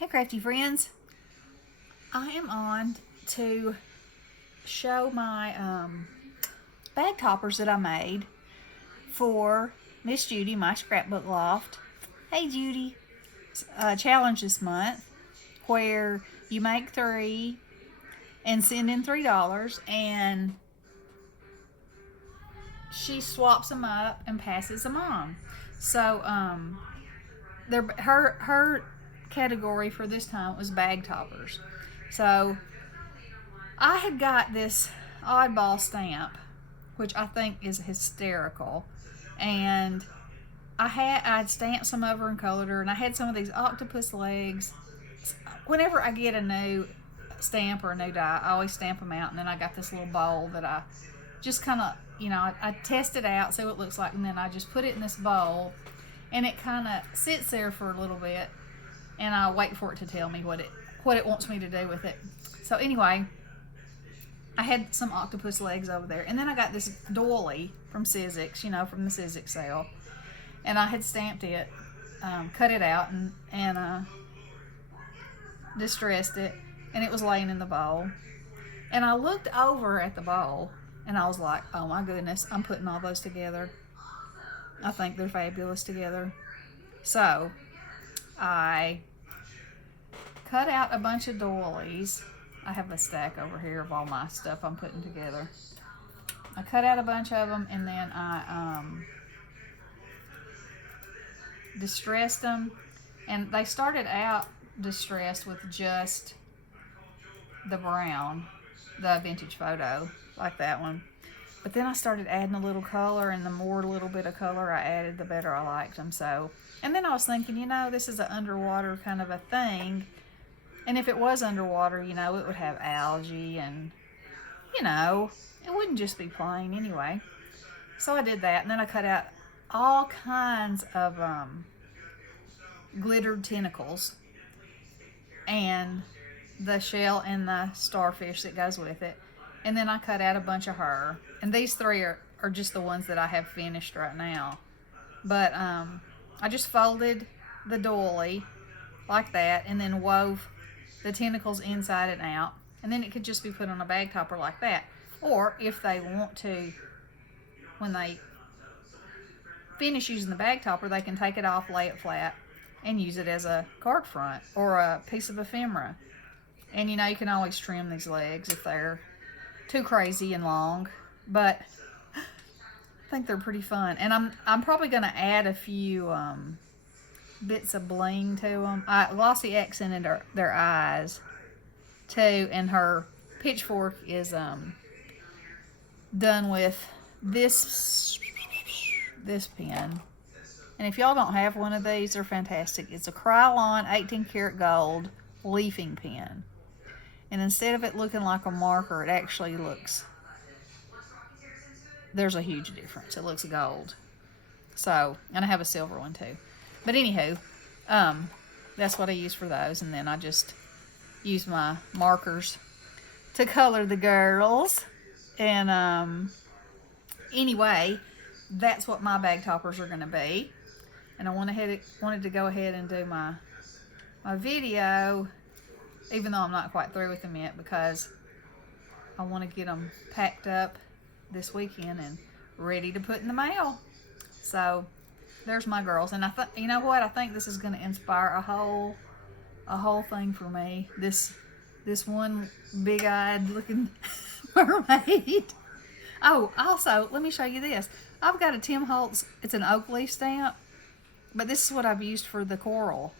Hey crafty friends, I am on to show my bag toppers that I made for Miss Judy, My Scrapbook Loft. Hey Judy, challenge this month where you make 3 and send in $3 and she swaps them up and passes them on. So her category for this time was bag toppers. So I had got this oddball stamp, which I think is hysterical, and I'd stamped some over and colored her, and I had some of these octopus legs. Whenever I get a new stamp or a new die, I always stamp them out, and then I got this little bowl that I just kind of, I test it out, see what it looks like, and then I just put it in this bowl, and it kind of sits there for a little bit, and I wait for it to tell me what it wants me to do with it. So anyway, I had some octopus legs over there, and then I got this doily from Sizzix, from the Sizzix sale, and I had stamped it, cut it out, and distressed it, and it was laying in the bowl. And I looked over at the bowl, and I was like, oh my goodness, I'm putting all those together. I think they're fabulous together. So I cut out a bunch of doilies. I have a stack over here of all my stuff I'm putting together. I cut out a bunch of them, and then I distressed them, and they started out distressed with just the brown, the vintage photo, like that one. But then I started adding a little color, and the more little bit of color I added, the better I liked them. So, and then I was thinking, this is an underwater kind of a thing. And if it was underwater, it would have algae and, it wouldn't just be plain anyway. So I did that, and then I cut out all kinds of glittered tentacles and the shell and the starfish that goes with it. And then I cut out a bunch of her. And these 3 are just the ones that I have finished right now. But I just folded the doily like that, and then wove the tentacles inside and out, and then it could just be put on a bag topper like that. Or if they want to, when they finish using the bag topper, they can take it off, lay it flat, and use it as a card front or a piece of ephemera. And you can always trim these legs if they're too crazy and long, but I think they're pretty fun. And I'm probably going to add a few bits of bling to them. I glossy accented their eyes too, and her pitchfork is done with this pen. And if y'all don't have one of these, they're fantastic. It's a Krylon 18 karat gold leafing pen, and instead of it looking like a marker, it actually looks, there's a huge difference. It looks gold. So, and I have a silver one too. But anywho, that's what I use for those. And then I just use my markers to color the girls. And anyway, that's what my bag toppers are going to be. And I wanted to go ahead and do my video, even though I'm not quite through with them yet, because I want to get them packed up this weekend and ready to put in the mail. So there's my girls, and you know what? I think this is going to inspire a whole thing for me. This one big-eyed looking mermaid. Oh, also, let me show you this. I've got a Tim Holtz. It's an oak leaf stamp, but this is what I've used for the coral,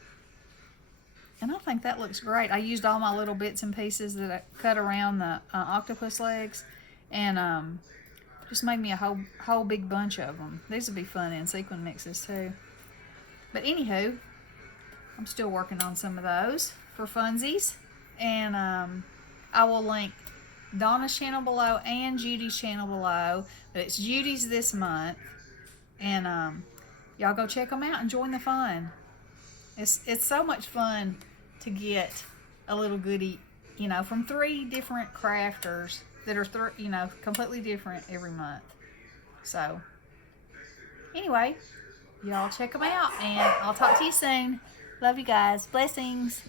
and I think that looks great. I used all my little bits and pieces that I cut around the octopus legs, and just made me a whole big bunch of them. These would be fun in sequin mixes too. But anywho, I'm still working on some of those for funsies. And I will link Donna's channel below and Judy's channel below. But it's Judy's this month. And y'all go check them out and join the fun. It's so much fun to get a little goodie, from 3 different crafters that are completely different every month. So anyway, y'all check them out, and I'll talk to you soon. Love you guys. Blessings.